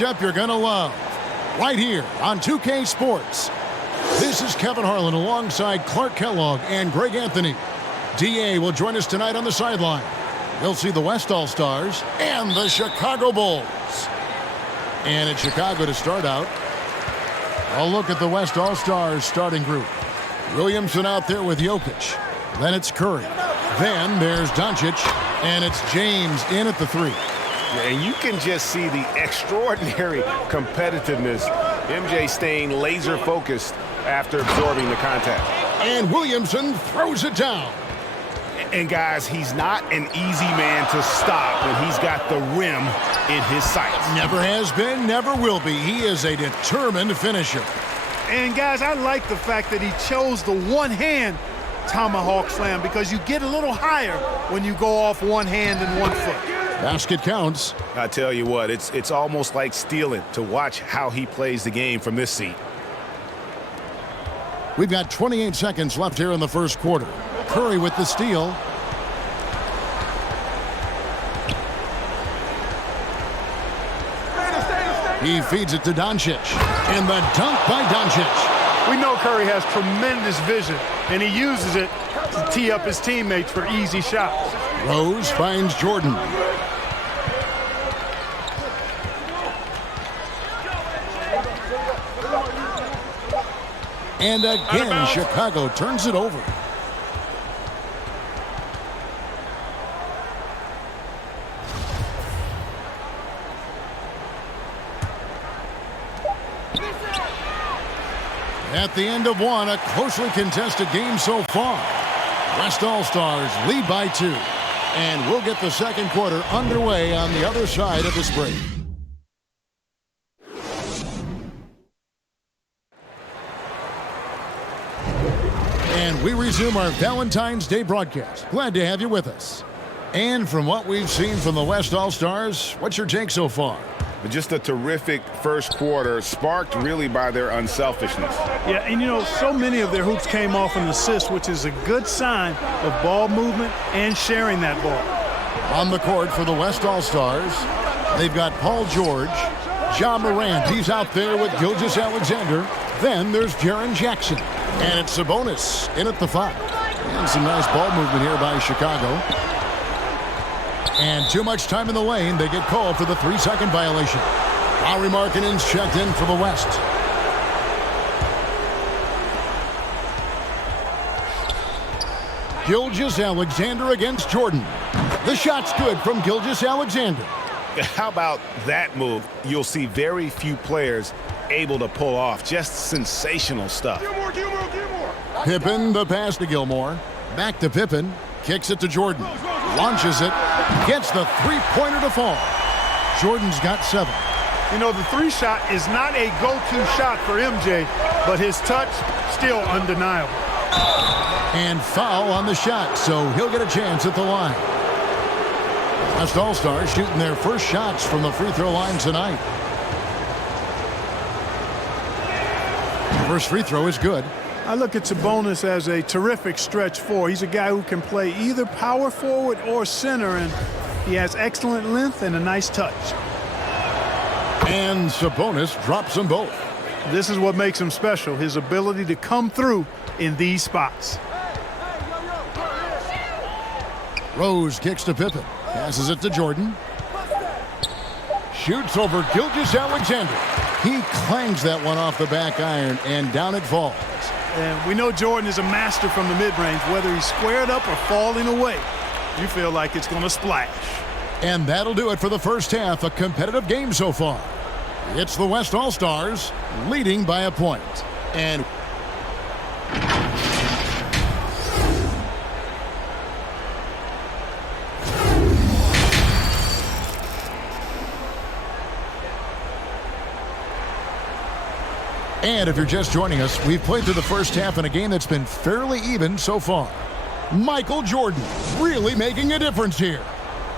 matchup you're going to love. Right here on 2K Sports. This is Kevin Harlan alongside Clark Kellogg and Greg Anthony. DA will join us tonight on the sideline. We'll see the West All-Stars and the Chicago Bulls. And it's Chicago to start out. A look at the West All-Stars starting group. Williamson out there with Jokic. Then it's Curry. Then there's Doncic. And it's James in at the 3. Yeah, and you can just see the extraordinary competitiveness. MJ staying laser focused after absorbing the contact. And Williamson throws it down. And guys, he's not an easy man to stop when he's got the rim in his sights. Never has been, never will be. He is a determined finisher. And guys, I like the fact that he chose the one-hand tomahawk slam because you get a little higher when you go off one hand and 1 foot. Basket counts. I tell you what, it's almost like stealing to watch how he plays the game from this seat. We've got 28 seconds left here in the first quarter. Curry with the steal. He feeds it to Doncic. And the dunk by Doncic. We know Curry has tremendous vision, and he uses it to tee up his teammates for easy shots. Rose finds Jordan. And again, Chicago turns it over. At the end of one, a closely contested game so far. West All-Stars lead by 2. And we'll get the second quarter underway on the other side of this break. And we resume our Valentine's Day broadcast. Glad to have you with us. And from what we've seen from the West All-Stars, what's your take so far? Just a terrific first quarter, sparked really by their unselfishness. Yeah, and you know, so many of their hoops came off an assist, which is a good sign of ball movement and sharing that ball. On the court for the West All-Stars, they've got Paul George, John Morant. He's out there with Gilgeous-Alexander. Then there's Jaren Jackson. And it's Sabonis in at the 5. And some nice ball movement here by Chicago. And too much time in the lane. They get called for the 3-second violation. Lauri Markkanen's checked in for the West. Gilgeous-Alexander against Jordan. The shot's good from Gilgeous-Alexander. How about that move? You'll see very few players able to pull off. Just sensational stuff. Gilmore. Pippen, the pass to Gilmore. Back to Pippen. Kicks it to Jordan. Launches it. Gets the three-pointer to fall. Jordan's got 7. You know, the 3 shot is not a go-to shot for MJ, but his touch still undeniable. And foul on the shot, so he'll get a chance at the line. West All-Stars shooting their first shots from the free throw line tonight. First free throw is good. I look at Sabonis as a terrific stretch 4. He's a guy who can play either power forward or center, and he has excellent length and a nice touch. And Sabonis drops them both. This is what makes him special, his ability to come through in these spots. Rose kicks to Pippen. Passes it to Jordan. Shoots over Gilgeous-Alexander. He clangs that one off the back iron, and down it falls. And we know Jordan is a master from the mid-range. Whether he's squared up or falling away, you feel like it's going to splash. And that'll do it for the first half. A competitive game so far. It's the West All-Stars leading by a point. And if you're just joining us, we've played through the first half in a game that's been fairly even so far. Michael Jordan really making a difference here.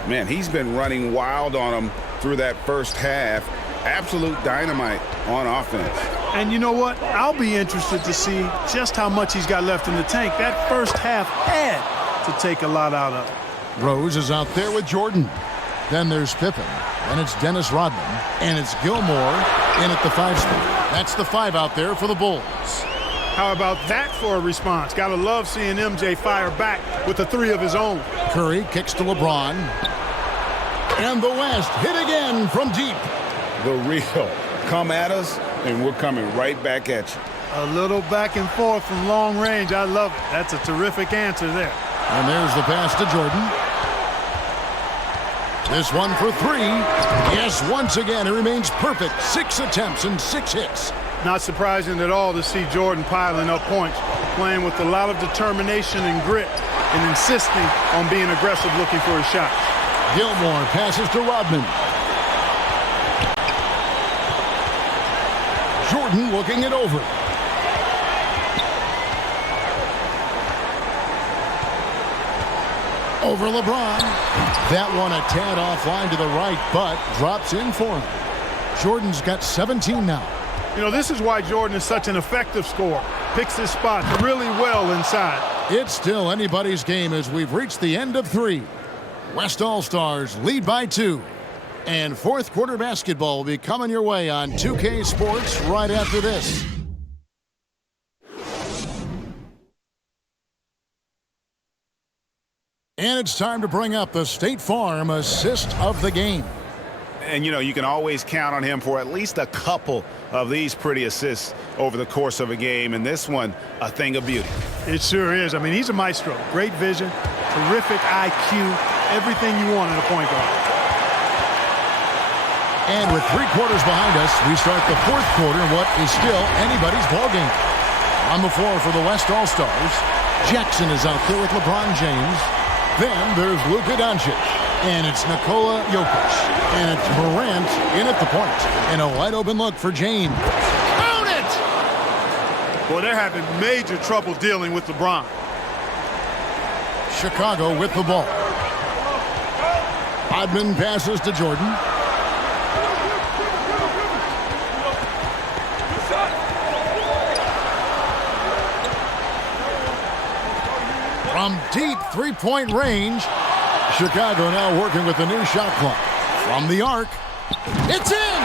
Man, he's been running wild on them through that first half. Absolute dynamite on offense. And you know what? I'll be interested to see just how much he's got left in the tank. That first half had to take a lot out of it. Rose is out there with Jordan. Then there's Pippen. Then it's Dennis Rodman. And it's Gilmore in at the 5 spot. That's the 5 out there for the Bulls. How about that for a response? Gotta love seeing MJ fire back with the 3 of his own. Curry kicks to LeBron. And the West hit again from deep. The real. Come at us, and we're coming right back at you. A little back and forth from long range. I love it. That's a terrific answer there. And there's the pass to Jordan. This one for 3. Yes, once again, it remains perfect. 6 attempts and 6 hits. Not surprising at all to see Jordan piling up points, playing with a lot of determination and grit, and insisting on being aggressive looking for his shot. Gilmore passes to Rodman. Jordan looking it over. Over LeBron. That one a tad offline to the right, but drops in for him. Jordan's got 17 now. You know, this is why Jordan is such an effective scorer. Picks his spots really well inside. It's still anybody's game as we've reached the end of 3. West All-Stars lead by 2. And fourth quarter basketball will be coming your way on 2K Sports right after this. And it's time to bring up the State Farm assist of the game. And, you know, you can always count on him for at least a couple of these pretty assists over the course of a game. And this one, a thing of beauty. It sure is. I mean, he's a maestro. Great vision, terrific IQ, everything you want in a point guard. And with 3 quarters behind us, we start the fourth quarter in what is still anybody's ballgame. On the floor for the West All-Stars, Jackson is out there with LeBron James. Then there's Luka Doncic. And it's Nikola Jokic. And it's Morant in at the point. And a wide open look for James. Count it! Well, they're having major trouble dealing with LeBron. Chicago with the ball. Rodman passes to Jordan. From deep three-point range, Chicago now working with the new shot clock. From the arc, it's in!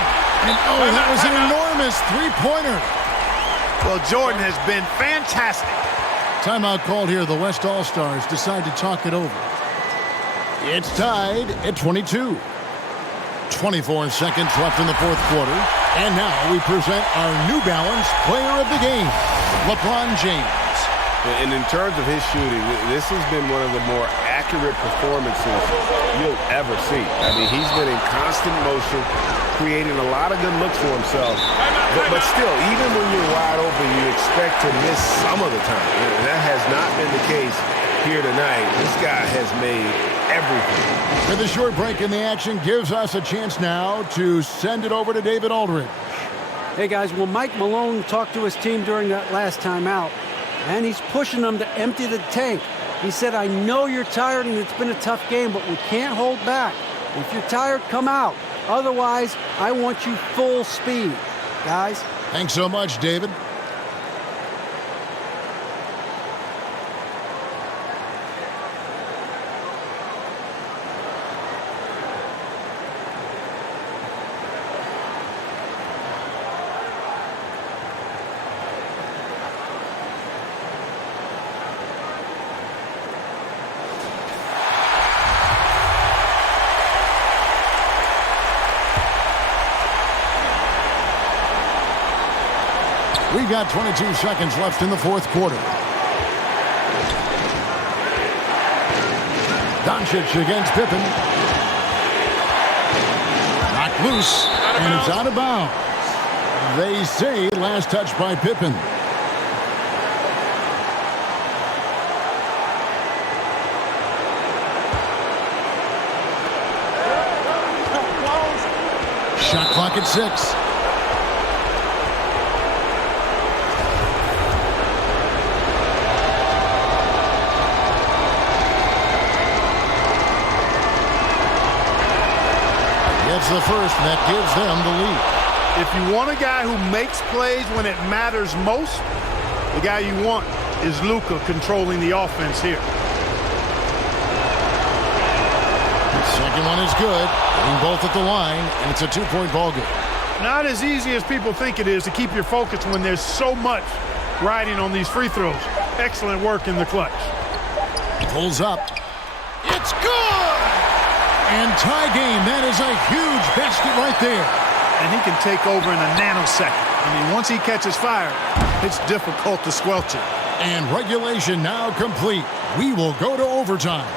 And oh, that was an enormous three-pointer. Well, Jordan has been fantastic. Timeout called here. The West All-Stars decide to talk it over. It's tied at 22. 24 seconds left in the fourth quarter. And now we present our New Balance player of the game, LeBron James. And in terms of his shooting, this has been one of the more accurate performances you'll ever see. I mean, he's been in constant motion, creating a lot of good looks for himself. But still, even when you're wide open, you expect to miss some of the time. And that has not been the case here tonight. This guy has made everything. With a short break in the action gives us a chance now to send it over to David Aldridge. Hey, guys, well, Mike Malone talked to his team during that last timeout, and he's pushing them to empty the tank. He said, I know you're tired and it's been a tough game, but we can't hold back. If you're tired, come out. Otherwise, I want you full speed, guys. Thanks so much, David. We got 22 seconds left in the fourth quarter. Doncic against Pippen. Knocked loose, and it's out of bounds. They say last touch by Pippen. Shot clock at 6. It's the first that gives them the lead. If you want a guy who makes plays when it matters most, the guy you want is Luka controlling the offense here. Second one is good. Getting both at the line, and it's a two-point ball game. Not as easy as people think it is to keep your focus when there's so much riding on these free throws. Excellent work in the clutch. Pulls up. It's good! And tie game. That is a huge basket right there. And he can take over in a nanosecond. I mean, once he catches fire, it's difficult to squelch it. And regulation now complete. We will go to overtime.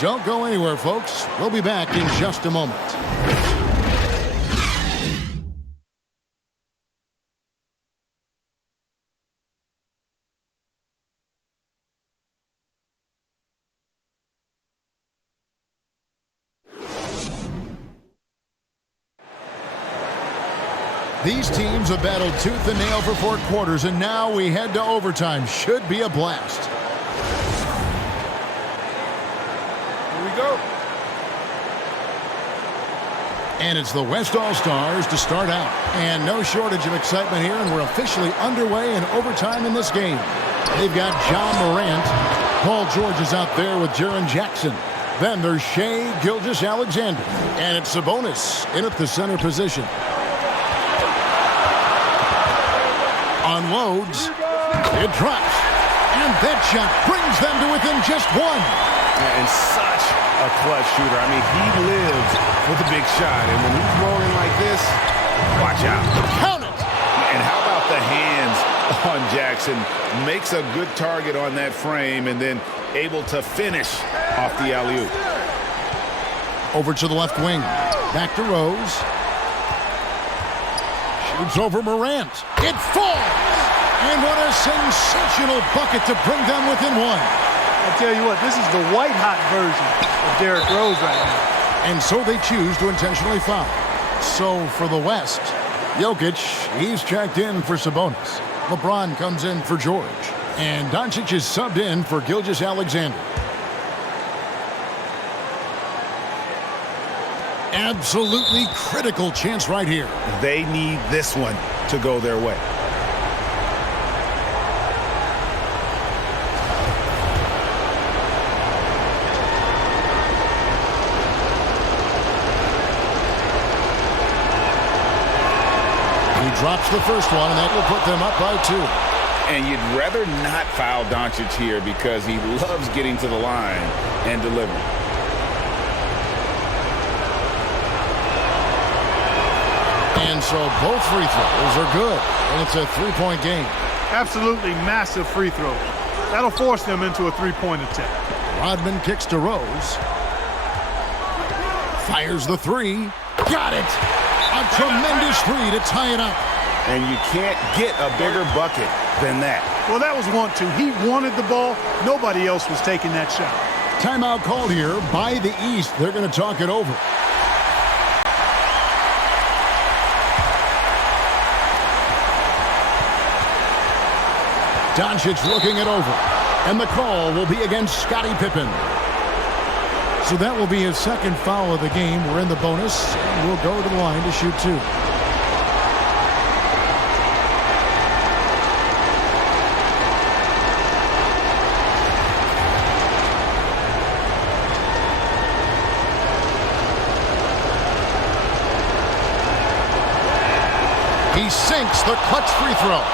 Don't go anywhere, folks. We'll be back in just a moment. These teams have battled tooth and nail for 4 quarters, and now we head to overtime. Should be a blast. Here we go. And it's the West All-Stars to start out. And no shortage of excitement here, and we're officially underway in overtime in this game. They've got John Morant. Paul George is out there with Jaren Jackson. Then there's Shai Gilgeous-Alexander. And it's Sabonis in at the center position. Unloads. It drops. And that shot brings them to within just one. And such a clutch shooter. I mean, he lives for the big shot. And when he's rolling like this, watch out. Count it. And how about the hands on Jackson? Makes a good target on that frame and then able to finish off the alley-oop. Over to the left wing. Back to Rose. Shoots over Morant. It falls! And what a sensational bucket to bring them within one. I'll tell you what, this is the white-hot version of Derrick Rose right now. And so they choose to intentionally foul. So for the West, Jokic, he's checked in for Sabonis. LeBron comes in for George. And Doncic is subbed in for Gilgeous-Alexander. Absolutely critical chance right here. They need this one to go their way. He drops the first one, and that will put them up by 2. And you'd rather not foul Doncic here because he loves getting to the line and delivering. And so both free throws are good. And it's a 3-point game. Absolutely massive free throws. That'll force them into a three-point attempt. Rodman kicks to Rose. Fires the 3. Got it! A tremendous 3 to tie it up. And you can't get a bigger bucket than that. Well, that was 1-2. He wanted the ball. Nobody else was taking that shot. Timeout called here by the East. They're going to talk it over. Doncic looking it over. And the call will be against Scottie Pippen. So that will be his second foul of the game. We're in the bonus. And we'll go to the line to shoot 2. He sinks the clutch free throw.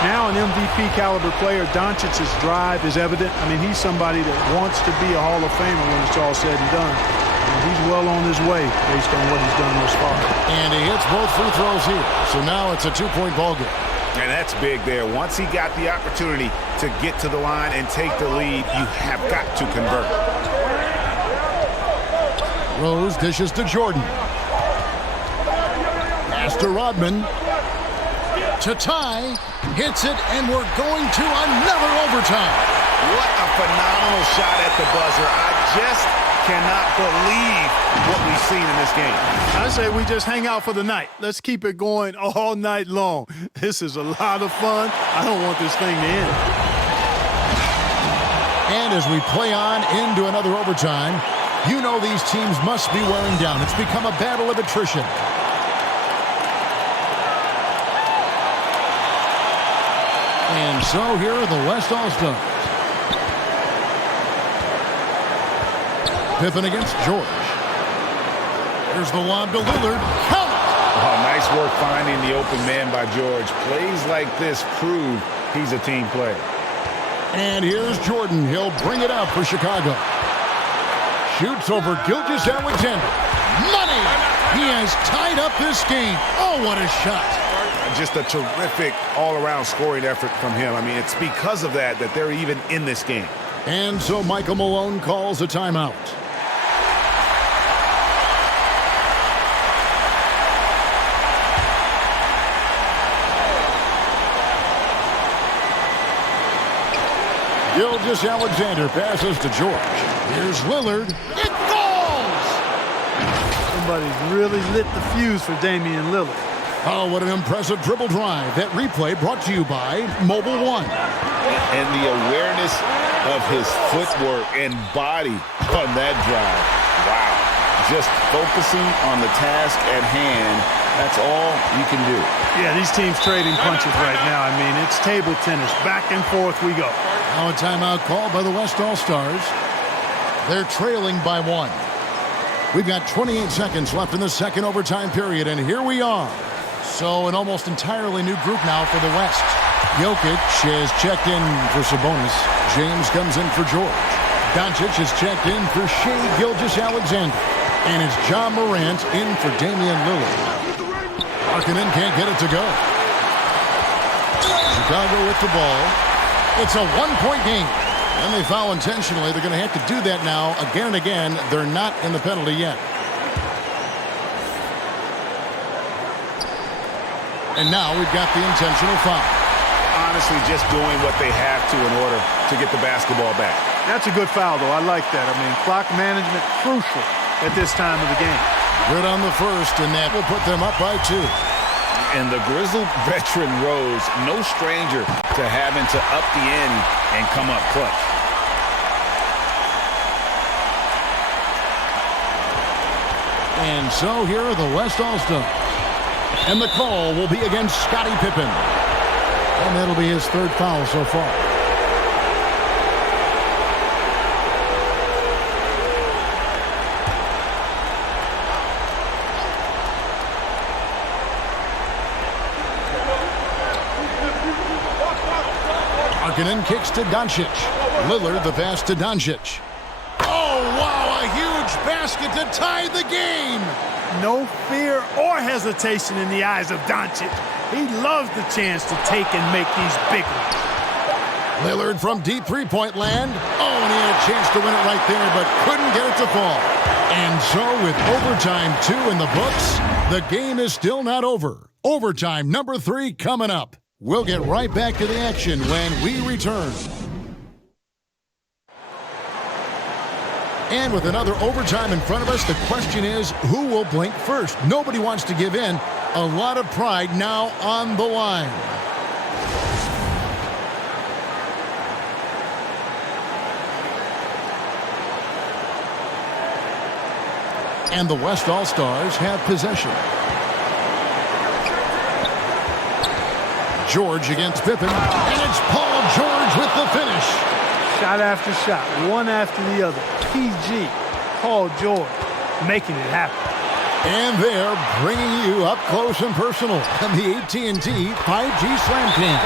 Now an MVP caliber player, Doncic's drive is evident. I mean, he's somebody that wants to be a Hall of Famer when it's all said and done. And he's well on his way based on what he's done thus far. And he hits both free throws here. So now it's a 2-point ball game. And that's big there. Once he got the opportunity to get to the line and take the lead, you have got to convert. Rose dishes to Jordan. Pass to Rodman. To tie. Hits it, and we're going to another overtime. What a phenomenal shot at the buzzer. I just cannot believe what we've seen in this game. I say we just hang out for the night. Let's keep it going all night long. This is a lot of fun. I don't want this thing to end. And as we play on into another overtime, you know these teams must be wearing down. It's become a battle of attrition. And so here are the West All-Stars. Pippen against George. Here's the lob to Lillard. Count it! Oh, nice work finding the open man by George. Plays like this prove he's a team player. And here's Jordan. He'll bring it up for Chicago. Shoots over Gilgeous-Alexander. Money! He has tied up this game. Oh, what a shot. Just a terrific all-around scoring effort from him. I mean, it's because of that they're even in this game. And so Michael Malone calls a timeout. Gilgeous-Alexander passes to George. Here's Lillard. It falls! Somebody's really lit the fuse for Damian Lillard. Oh, what an impressive dribble drive. That replay brought to you by Mobile One. And the awareness of his footwork and body on that drive. Wow. Just focusing on the task at hand. That's all you can do. Yeah, these teams trading punches right now. I mean, it's table tennis. Back and forth we go. Now a timeout called by the West All-Stars. They're trailing by 1. We've got 28 seconds left in the second overtime period, and here we are. So an almost entirely new group now for the West. Jokic has checked in for Sabonis. James comes in for George. Doncic has checked in for Shai Gilgeous-Alexander. And it's John Morant in for Damian Lillard. Markkanen can't get it to go. Chicago with the ball. It's a one-point game. And they foul intentionally. They're going to have to do that now again and again. They're not in the penalty yet. And now we've got the intentional foul. Honestly, just doing what they have to in order to get the basketball back. That's a good foul, though. I like that. I mean, clock management crucial at this time of the game. Good on the first, and that will put them up by 2. And the grizzled veteran Rose, no stranger to having to up the ante and come up clutch. And so here are the West All-Stars. And the call will be against Scottie Pippen. And that'll be his 3rd foul so far. Markkanen kicks to Doncic. Lillard the pass to Doncic. Oh, wow, a huge basket to tie the game. No fear or hesitation in the eyes of Doncic. He loves the chance to take and make these big ones. Lillard from deep three-point land. Oh, and he had a chance to win it right there, but couldn't get it to fall. And so with overtime 2 in the books, the game is still not over. Overtime number 3 coming up. We'll get right back to the action when we return. And with another overtime in front of us, the question is, who will blink first? Nobody wants to give in. A lot of pride now on the line. And the West All-Stars have possession. George against Pippen. And it's Paul George with the finish. Shot after shot, one after the other. PG, Paul George, making it happen. And they're bringing you up close and personal on the AT&T 5G Slam Cam.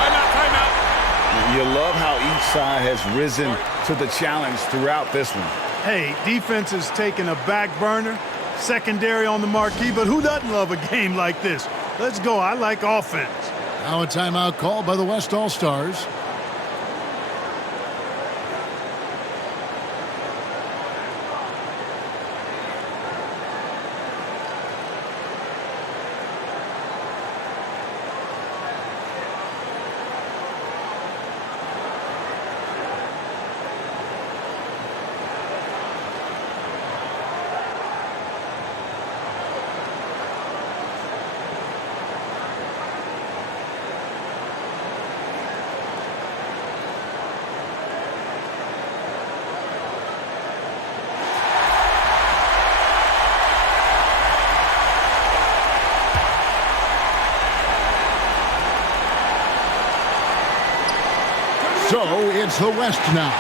You love how each side has risen to the challenge throughout this one. Hey, defense is taking a back burner, secondary on the marquee, but who doesn't love a game like this? Let's go. I like offense. Now a timeout called by the West All-Stars. So it's the West now.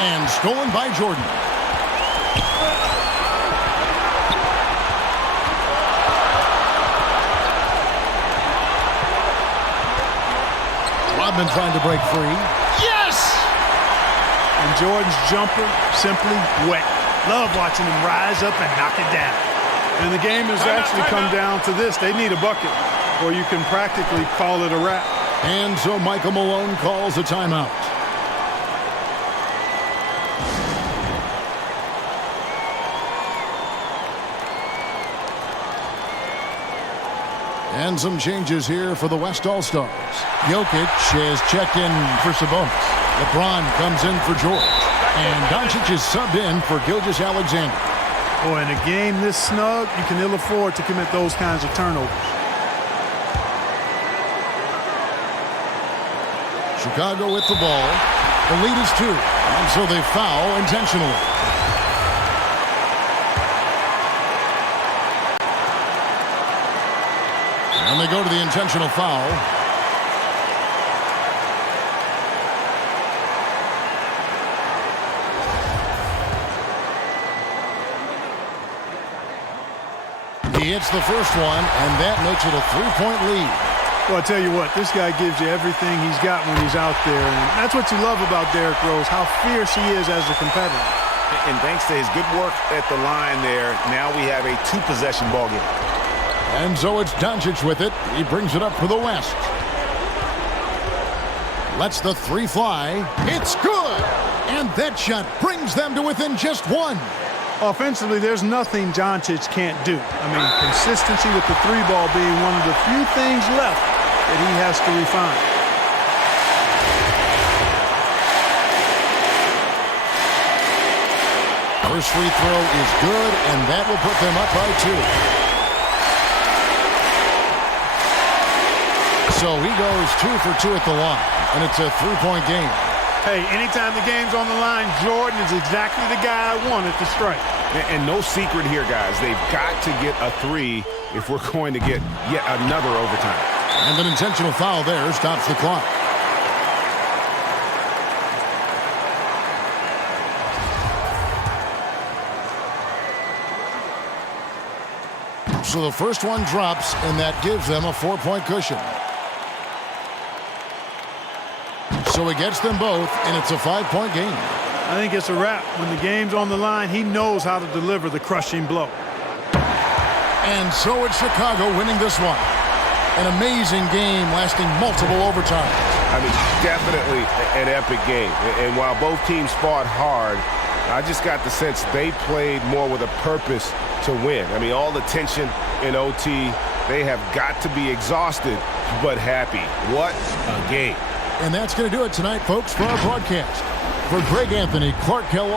And stolen by Jordan. Rodman trying to break free. Yes! And Jordan's jumper simply wet. Love watching him rise up and knock it down. And the game has actually come down to this. They need a bucket, or you can practically call it a wrap. And so Michael Malone calls a timeout. And some changes here for the West All-Stars. Jokic is checked in for Sabonis. LeBron comes in for George. And Doncic is subbed in for Gilgeous-Alexander. Boy, in a game this snug, you can ill afford to commit those kinds of turnovers. Chicago with the ball. The lead is 2. And so they foul intentionally. And they go to the intentional foul. He hits the first one, and that makes it a 3-point lead. Well, I tell you what, this guy gives you everything he's got when he's out there. And that's what you love about Derrick Rose, how fierce he is as a competitor. And thanks to his good work at the line there, now we have a 2-possession ball game. And so it's Doncic with it. He brings it up for the West. Lets the 3 fly. It's good! And that shot brings them to within just 1. Offensively, there's nothing Doncic can't do. I mean, consistency with the 3 ball being one of the few things left that he has to refine. First free throw is good, and that will put them up by 2. So he goes 2 for 2 at the line, and it's a 3-point game. Hey, anytime the game's on the line, Jordan is exactly the guy I wanted to strike. And no secret here, guys. They've got to get a 3 if we're going to get yet another overtime. And an intentional foul there stops the clock. So the first one drops, and that gives them a 4-point cushion. So he gets them both, and it's a 5-point game. I think it's a wrap. When the game's on the line, he knows how to deliver the crushing blow. And so it's Chicago winning this one. An amazing game lasting multiple overtimes. I mean, definitely an epic game. And while both teams fought hard, I just got the sense they played more with a purpose to win. I mean, all the tension in OT, they have got to be exhausted, but happy. What a game. And that's going to do it tonight, folks, for our broadcast. For Greg Anthony, Clark Kellogg.